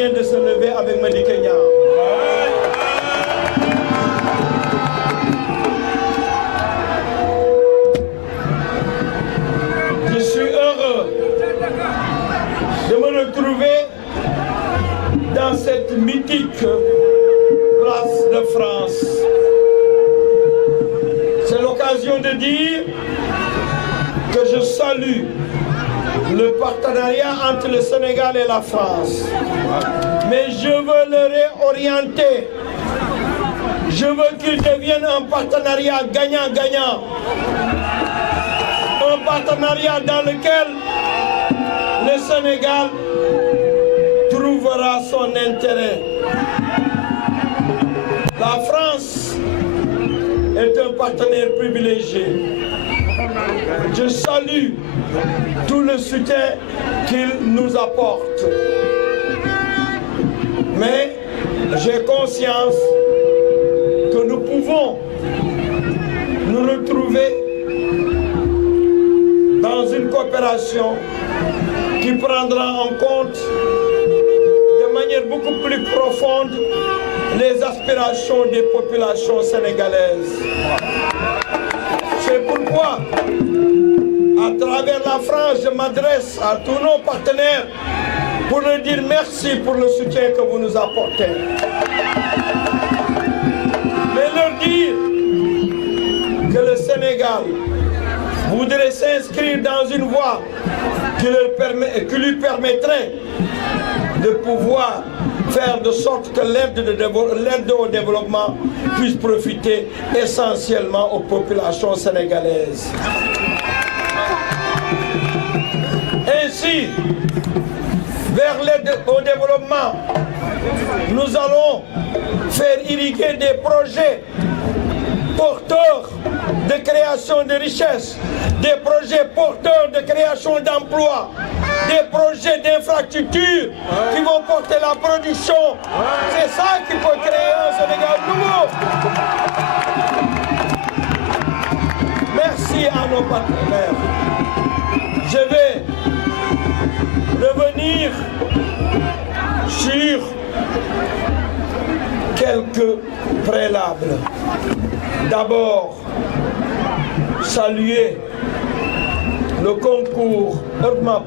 vient de se lever avec Madické Niang. Je suis heureux de me retrouver dans cette mythique place de France. C'est l'occasion de dire que je salue le partenariat entre le Sénégal et la France. Mais je veux le réorienter. Je veux qu'il devienne un partenariat gagnant-gagnant. Un partenariat dans lequel le Sénégal trouvera son intérêt. La France est un partenaire privilégié. Je salue tout le soutien qu'il nous apporte. Mais j'ai conscience que nous pouvons nous retrouver dans une coopération qui prendra en compte de manière beaucoup plus profonde les aspirations des populations sénégalaises. C'est pourquoi, à travers la France, je m'adresse à tous nos partenaires pour leur dire merci pour le soutien que vous nous apportez. Mais leur dire que le Sénégal voudrait s'inscrire dans une voie qui lui permettrait de pouvoir faire de sorte que l'aide au développement puisse profiter essentiellement aux populations sénégalaises. Ainsi, vers l'aide au développement, nous allons faire irriguer des projets porteurs de création de richesses, des projets porteurs de création d'emplois, des projets d'infrastructures qui vont porter la production. C'est ça qui peut créer un Sénégal nouveau. Merci à nos partenaires. Je vais revenir sur quelques préalables. D'abord, saluer le concours hautement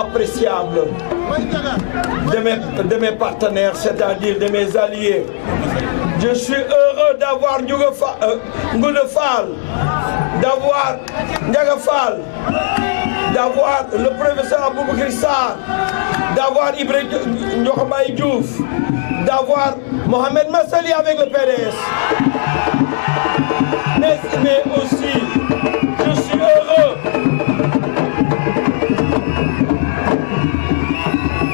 appréciable de mes partenaires, c'est-à-dire de mes alliés. Je suis heureux d'avoir Ngouda Fall, d'avoir Ndiaga Fall, d'avoir le professeur Aboubakar Sarr, d'avoir Ibrahima Ndiokhobaye Diouf, d'avoir Mohamed Massali avec le PDS. Mais aussi, je suis heureux.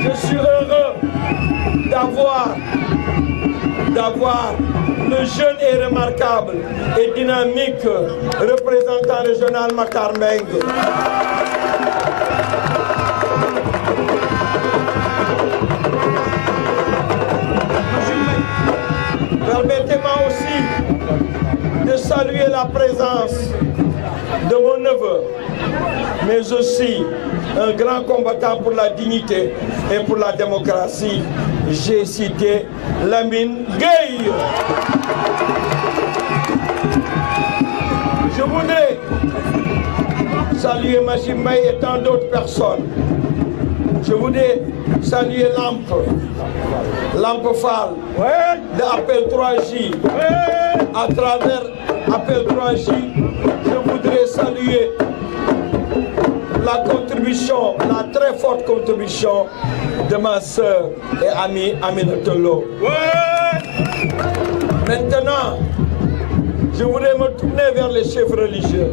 Je suis heureux d'avoir le jeune et remarquable et dynamique représentant régional Matar Mbengue. Permettez-moi aussi de saluer la présence de mon neveu, mais aussi un grand combattant pour la dignité et pour la démocratie. J'ai cité Lamine Gueye. Je voudrais saluer Machim Mbaye et tant d'autres personnes. Je voudrais saluer Lampe Fall, de Appel 3J. À travers Appel 3J, je voudrais saluer la contribution, la très forte contribution de ma sœur et amie Aminata Lo. Maintenant, je voudrais me tourner vers les chefs religieux.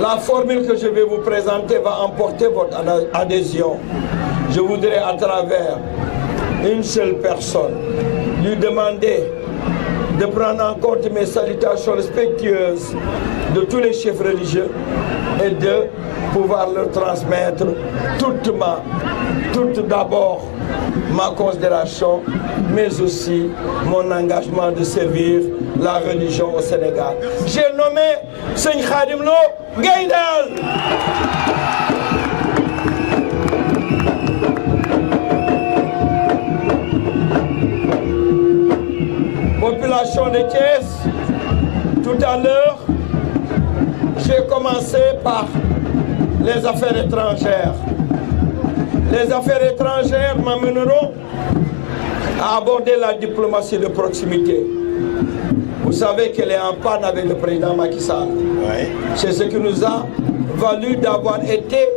La formule que je vais vous présenter va emporter votre adhésion. Je voudrais, à travers une seule personne, lui demander de prendre en compte mes salutations respectueuses de tous les chefs religieux et de pouvoir leur transmettre toute d'abord ma considération, mais aussi mon engagement de servir la religion au Sénégal. J'ai nommé Seigne Khadim Lo Gaïdal. population de Thiès, tout à l'heure, j'ai commencé par les affaires étrangères. Les affaires étrangères m'amèneront à aborder la diplomatie de proximité. Vous savez qu'elle est en panne avec le président Macky Sall. Ouais. C'est ce qui nous a valu d'avoir été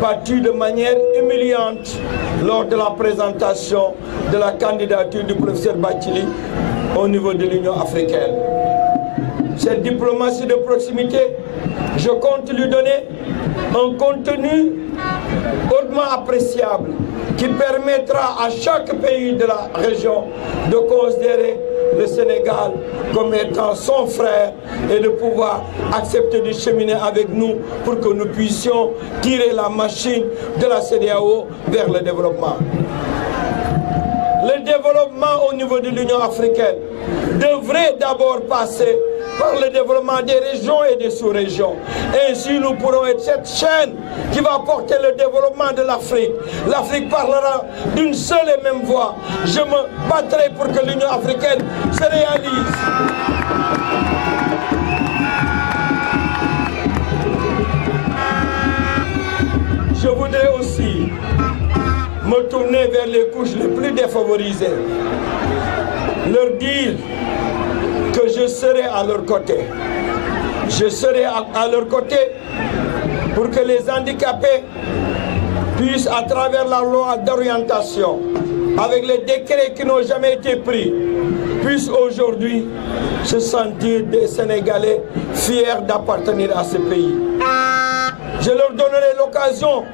battus de manière humiliante lors de la présentation de la candidature du professeur Bathily au niveau de l'Union africaine. Cette diplomatie de proximité, je compte lui donner un contenu hautement appréciable qui permettra à chaque pays de la région de considérer le Sénégal comme étant son frère et de pouvoir accepter de cheminer avec nous pour que nous puissions tirer la machine de la CEDEAO vers le développement. Le développement au niveau de l'Union africaine devrait d'abord passer par le développement des régions et des sous-régions. Ainsi, nous pourrons être cette chaîne qui va porter le développement de l'Afrique. L'Afrique parlera d'une seule et même voix. Je me battrai pour que l'Union africaine se réalise. Je voudrais aussi me tourner vers les couches les plus défavorisées, leur dire que je serai à leur côté. Je serai à leur côté pour que les handicapés puissent, à travers la loi d'orientation, avec les décrets qui n'ont jamais été pris, puissent aujourd'hui se sentir des Sénégalais fiers d'appartenir à ce pays. Je leur donnerai l'occasion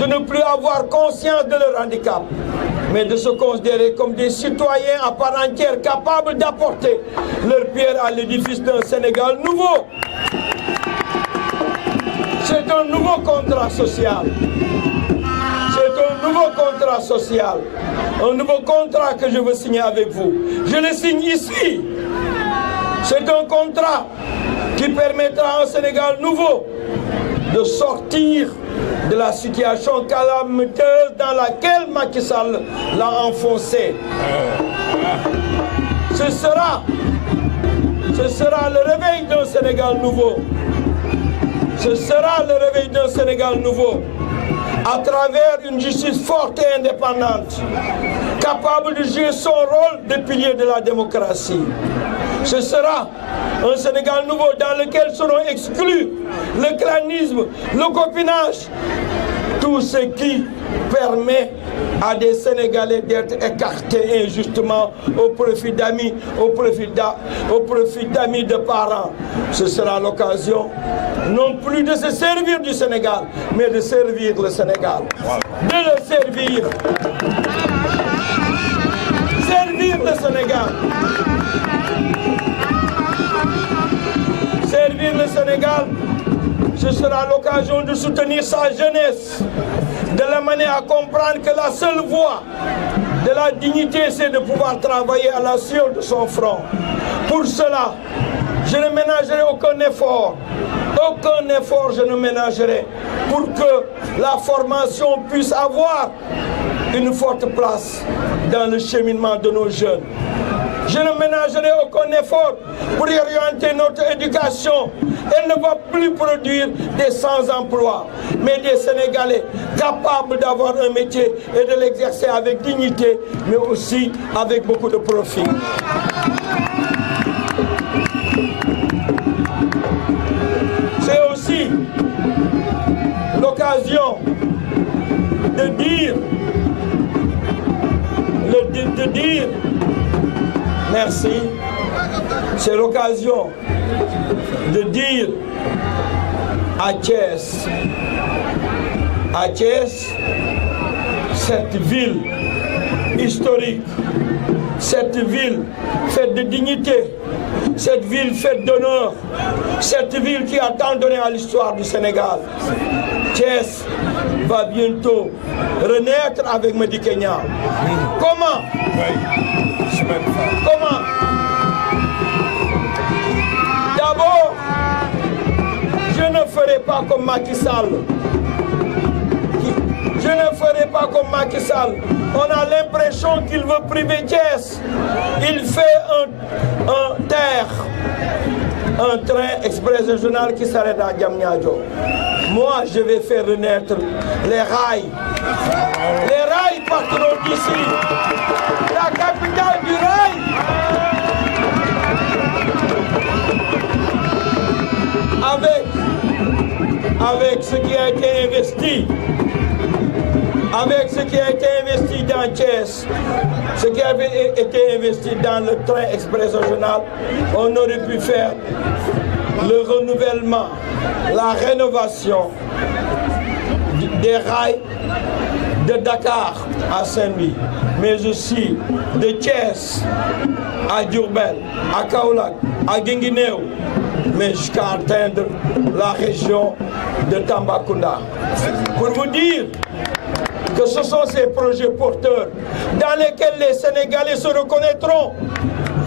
de ne plus avoir conscience de leur handicap, mais de se considérer comme des citoyens à part entière capables d'apporter leur pierre à l'édifice d'un Sénégal nouveau. C'est un nouveau contrat social. C'est un nouveau contrat social. Un nouveau contrat que je veux signer avec vous. Je le signe ici. C'est un contrat qui permettra à un Sénégal nouveau de sortir de la situation calamiteuse dans laquelle Macky Sall l'a enfoncé. Ce sera le réveil d'un Sénégal nouveau. Ce sera le réveil d'un Sénégal nouveau à travers une justice forte et indépendante, capable de jouer son rôle de pilier de la démocratie. Ce sera un Sénégal nouveau dans lequel seront exclus le clanisme, le copinage, tout ce qui permet à des Sénégalais d'être écartés injustement au profit d'amis, au profit d'amis de parents. Ce sera l'occasion non plus de se servir du Sénégal, mais de servir le Sénégal. De le servir. Servir le Sénégal. Servir le Sénégal, ce sera l'occasion de soutenir sa jeunesse, de l'amener à comprendre que la seule voie de la dignité, c'est de pouvoir travailler à la sueur de son front. Pour cela, je ne ménagerai aucun effort je ne ménagerai pour que la formation puisse avoir une forte place dans le cheminement de nos jeunes. Je ne ménagerai aucun effort pour orienter notre éducation. Elle ne va plus produire des sans-emploi, mais des Sénégalais capables d'avoir un métier et de l'exercer avec dignité, mais aussi avec beaucoup de profit. C'est aussi l'occasion de dire merci. C'est l'occasion de dire à Thiès, cette ville historique, cette ville faite de dignité, cette ville faite d'honneur, cette ville qui a tant donné à l'histoire du Sénégal. Thiès va bientôt renaître avec Madické Niang. Comment? Comment? D'abord, je ne ferai pas comme Macky Sall. Je ne ferai pas comme Macky Sall On a l'impression qu'il veut priver Thiès. Il fait un train express régional qui s'arrête à Diamniadio. Moi, je vais faire renaître les rails. Les rails partiront d'ici. La capitale du rail. Avec ce qui a été investi. Avec ce qui a été investi dans Thiès, ce qui avait été investi dans le train express régional, on aurait pu faire le renouvellement, la rénovation des rails de Dakar à Saint-Louis, mais aussi de Thiès à Diourbel, à Kaolack, à Guinguinéo, mais jusqu'à atteindre la région de Tambacounda. Pour vous dire que ce sont ces projets porteurs dans lesquels les Sénégalais se reconnaîtront,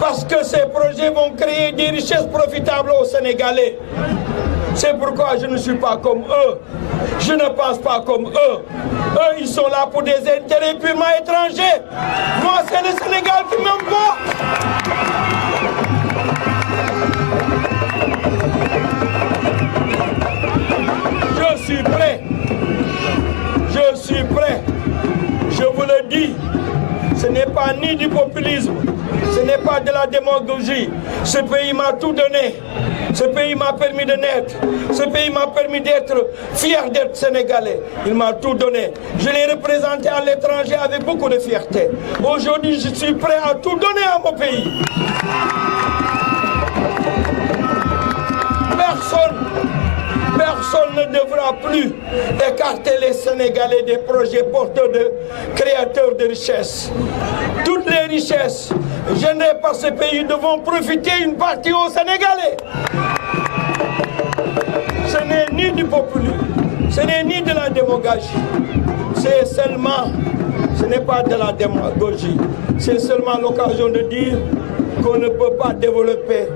parce que ces projets vont créer des richesses profitables aux Sénégalais. C'est pourquoi je ne suis pas comme eux. Je ne pense pas comme eux. Eux, ils sont là pour des intérêts purement étrangers. Moi, c'est le Sénégal qui m'importe. Je suis prêt. Je suis prêt. Je vous le dis. Ce n'est pas ni du populisme. Ce n'est pas de la démagogie. Ce pays m'a tout donné. Ce pays m'a permis de naître. Ce pays m'a permis d'être fier d'être sénégalais. Il m'a tout donné. Je l'ai représenté à l'étranger avec beaucoup de fierté. Aujourd'hui, je suis prêt à tout donner à mon pays. Personne ne devra plus écarter les Sénégalais des projets porteurs de créateurs de richesses. Toutes les richesses générées par ce pays devront profiter une partie aux Sénégalais. Ce n'est ni du populisme, ce n'est ni de la démagogie. C'est seulement, ce n'est pas de la démagogie. C'est seulement l'occasion de dire qu'on ne peut pas développer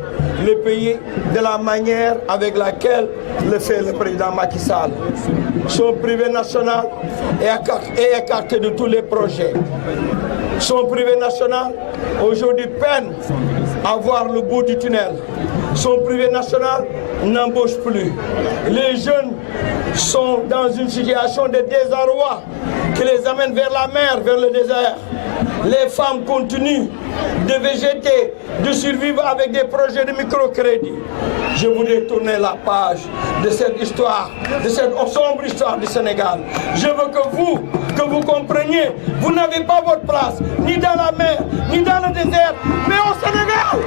le pays de la manière avec laquelle le fait le président Macky Sall. Son privé national est écarté de tous les projets. Son privé national aujourd'hui peine à voir le bout du tunnel. Son privé national n'embauche plus. Les jeunes sont dans une situation de désarroi qui les amène vers la mer, vers le désert. Les femmes continuent de végéter, de survivre avec des projets de microcrédit. Je voudrais tourner la page de cette histoire, de cette sombre histoire du Sénégal. Je veux que vous compreniez, vous n'avez pas votre place, ni dans la mer, ni dans le désert, mais au Sénégal.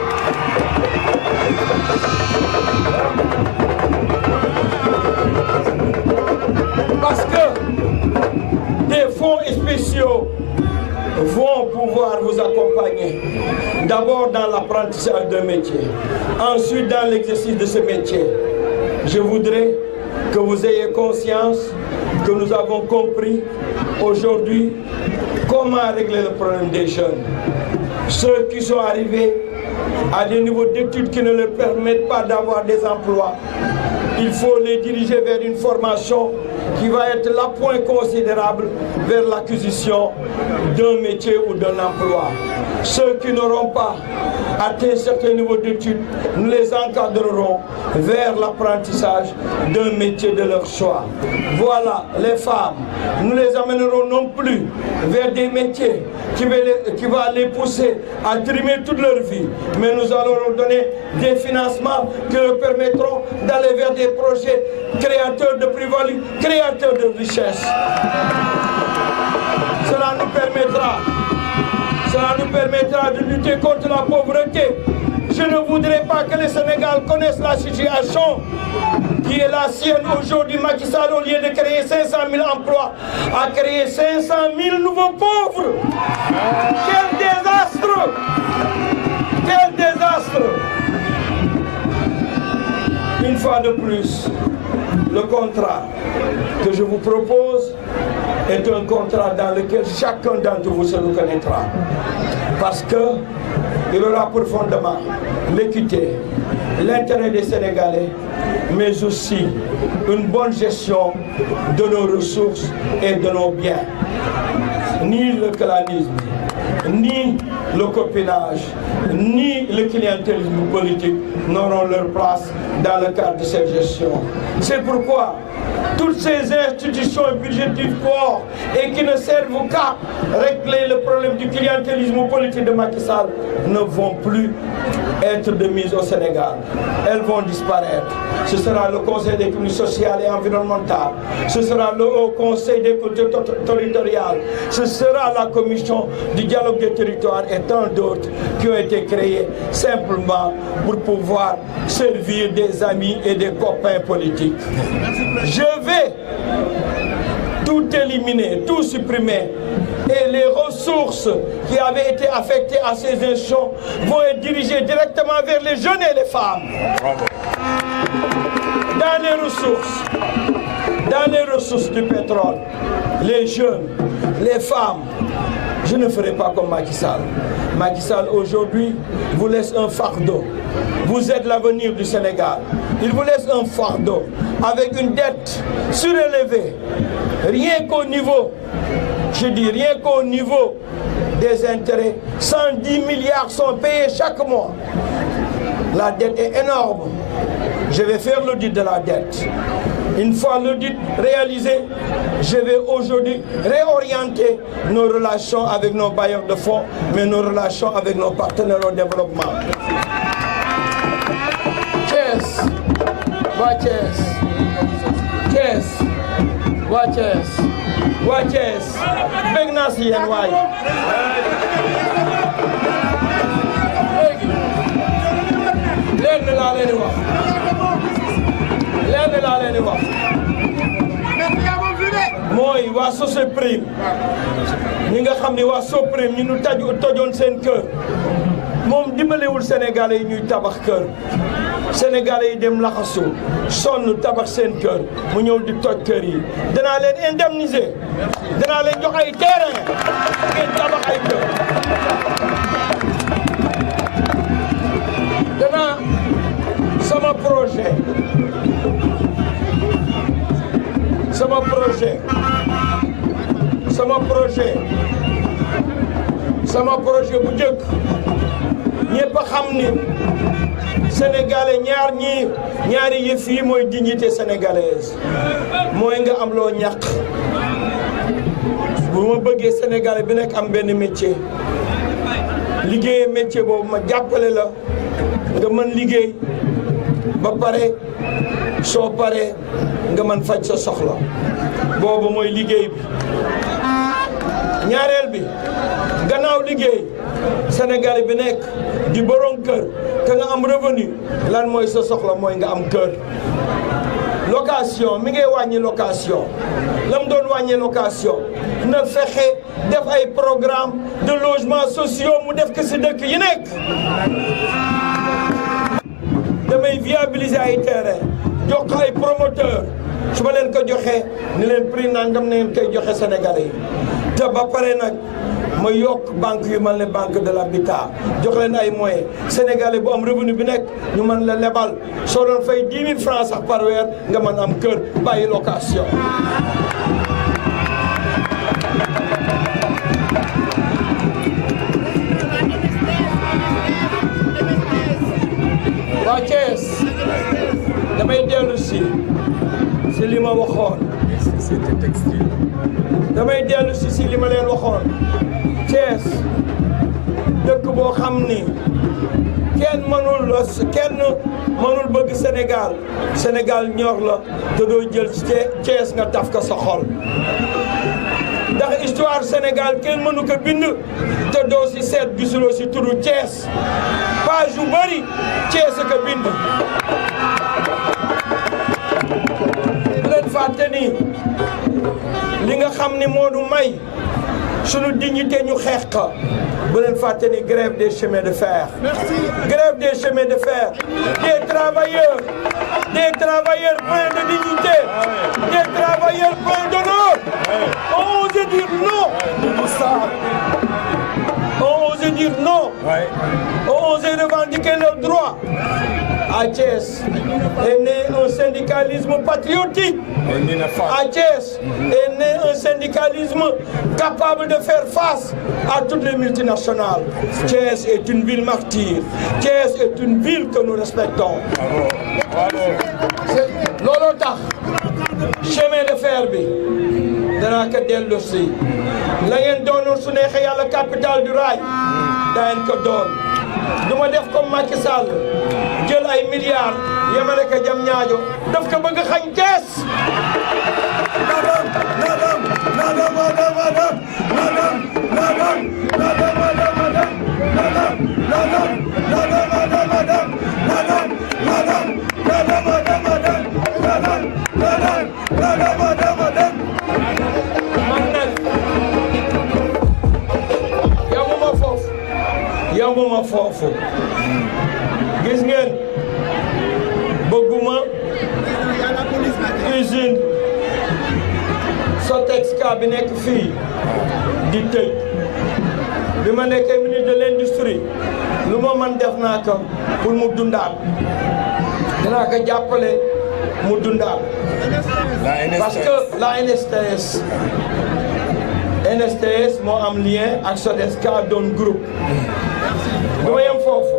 Parce que des fonds spéciaux vont pouvoir vous accompagner. D'abord dans l'apprentissage d'un métier, ensuite dans l'exercice de ce métier. Je voudrais que vous ayez conscience que nous avons compris aujourd'hui comment régler le problème des jeunes. Ceux qui sont arrivés à des niveaux d'études qui ne leur permettent pas d'avoir des emplois, il faut les diriger vers une formation qui va être l'appoint considérable vers l'acquisition d'un métier ou d'un emploi. Ceux qui n'auront pas atteint certains niveaux d'études, nous les encadrerons vers l'apprentissage d'un métier de leur choix. Voilà, les femmes, nous les amènerons non plus vers des métiers qui vont les pousser à trimer toute leur vie, mais nous allons leur donner des financements qui leur permettront d'aller vers des projets créateurs de plus-value, créateurs de richesse. Cela nous permettra de lutter contre la pauvreté. Je ne voudrais pas que le Sénégal connaisse la situation qui est la sienne aujourd'hui. Macky Sall, au lieu de créer 500 000 emplois, a créé 500 000 nouveaux pauvres. Quel désastre! Quel désastre! Une fois de plus, le contrat que je vous propose est un contrat dans lequel chacun d'entre vous se reconnaîtra. Parce qu'il aura pour fondement l'équité, l'intérêt des Sénégalais, mais aussi une bonne gestion de nos ressources et de nos biens. ni le clanisme, ni le copinage, ni le clientélisme politique n'auront leur place dans le cadre de cette gestion. C'est pourquoi toutes ces institutions budgétives fortes et qui ne servent qu'à régler le problème du clientélisme politique de Macky Sall ne vont plus être de mise au Sénégal. Elles vont disparaître. Ce sera le Conseil des communes sociales et environnementales, ce sera le Haut Conseil des cultures territoriales, ce sera la Commission du dialogue des territoires et tant d'autres qui ont été créés simplement pour pouvoir servir des amis et des copains politiques. Je vais tout éliminer, tout supprimer. Et les ressources qui avaient été affectées à ces institutions vont être dirigées directement vers les jeunes et les femmes. Bravo. Dans les ressources du pétrole, les jeunes, les femmes, je ne ferai pas comme Macky Sall. Macky Sall aujourd'hui vous laisse un fardeau. Vous êtes l'avenir du Sénégal. Il vous laisse un fardeau avec une dette surélevée. Rien qu'au niveau, je dis rien qu'au niveau des intérêts, 110 milliards sont payés chaque mois. La dette est énorme. Je vais faire l'audit de la dette. Une fois l'audit réalisé, je vais aujourd'hui réorienter nos relations avec nos bailleurs de fonds, mais nos relations avec nos partenaires au développement. Thiès, waa Thiès, Thiès, waa Thiès, waa Thiès, bëgg naa si yéen waay. Léegi laa leen di wax. Lenn laa leen di wax mooy waa Soseprime ñi nga xam ne waa Soseprime ñu nu tojoon seen kër moom dimbalewul Sénégalais yi ñuy tabax kër Sénégalais yi dem laxasu sonn tabax seen kër mu ñëw di toj kër yi danaa leen indemniser danaa leen jox ay terrain ngeen tabax ay kër danaa sama projet bu njëkk ñëpp a xam ni sénégalais ñaari yëf yi mooy dignité sénégalaise mooy nga am loo ñàkk bu ma bëggee sénégalais bi nekk am benn métier liggéeyee métier boobu ma jàppale la nga mën liggéey ba pare soo paree nga mën faj sa soxla boobu mooy liggéey bi ñaareel bi gannaaw liggéey Sénégal bi nekk di borom kër te nga am revenu lan mooy sa soxla mooy nga am kër location mi ngay wàññi location lam doon wàññi location na fexe def ay programme de logement sociaux mu def ko si dëkk yi nekk damay viabiliser ay terrain jox ko ay promoteur su ma leen ko joxee ni leen prix nangam na ngeen koy joxe Sénégalais yi te ba pare nag ma yokk banque yu mel ne banque de l'habitat jox leen ay moyens Sénégalais bu am revenu bi nekk ñu mën la lebal soo doon fay 10 000 francs sax par weer nga mën am kër bàyyi location. waa Thiès damay dellu si li ma waxoon damay dellu si li ma leen waxoon Thiès dëkk boo xam ni kenn mënul bëgg Sénégal ñor la te doo jël ci Thiès nga taf ko sa xol ndax histoire Sénégal kenn mënu ko bind te doo si seet gisuloo si turu Thiès page yu bari Thiès ko bind bu leen fàtte ni li nga xam ni moo du may sunu dignité ñu xeex ka bu leen fàtte ni grève des chemins de fer. Merci. Grève des chemins de fer des travailleurs pleins de dignité, des travailleurs pleins d'honneur ont osé dire non ont osé dire non ont osé revendiquer leurs droits À Thiès est né un syndicalisme patriotique. À Thiès est né un syndicalisme capable de faire face à toutes les multinationales. Thiès est une ville martyre. Thiès est une ville que nous respectons. Looloo tax chemin de fer bi danaa ko dellu si la ngeen doonoon su neexee yàlla capitale du rail daa ngeen ko doon du ma def comme Macky Sall jël ay milliards yemale ko jam ñaajo daf ko bëgg xañ Thiès. man nag yamuma foofu gis ngeen bëgguma usine Sotexka bi nekk fii di tëj bi ma nekkee ministre de l'industrie lu ma man def naa ko pour mu dundaat dinaa ko jàppale mu dundaat parce que la NSTS moo am lien ak Sotexka doon groupe dama yem foofu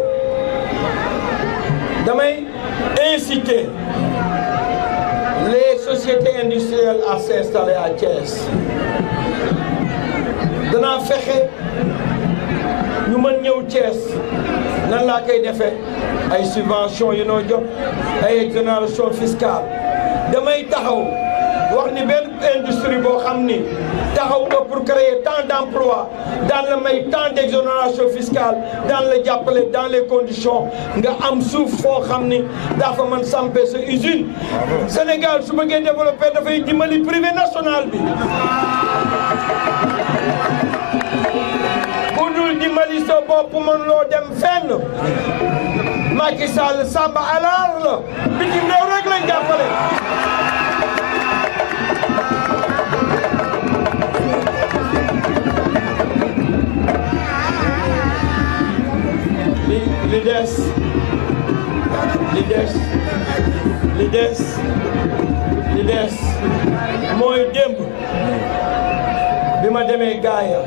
damay inciter les sociétés industrielles à s'installer à Thiès danaa fexe ñu mën ñëw Thiès nan laa koy defee ay subventions yu noo jot ay exonération fiscale damay taxaw wax ni benn industrie boo xam ni taxaw nga pour créer tant d'emplois daan la may tant d'exonération fiscale daan la jàppale dans les conditions nga am suuf foo xam ni dafa mën sampe sa usine. Sénégal su bëggee développer dafay dimbali privé national bi. bu dul dimbali sa bopp mën loo dem fenn Macky Sall Samba Alar la bitim réew rek lañ jàppale. li des mooy démb bi ma demee gaaya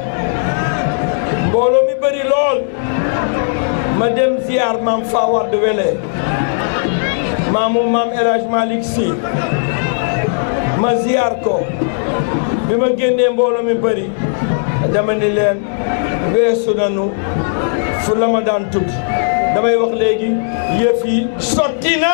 mbooloo mi bëri lool ma dem ziar maam Fawad Wele maam El Hadj Malick Sy ma ziar ko bi ma génnee mbooloo mi bëri dama ni leen weesu nanu fu la ma daan tudd damay wax léegi yëf yi sotti na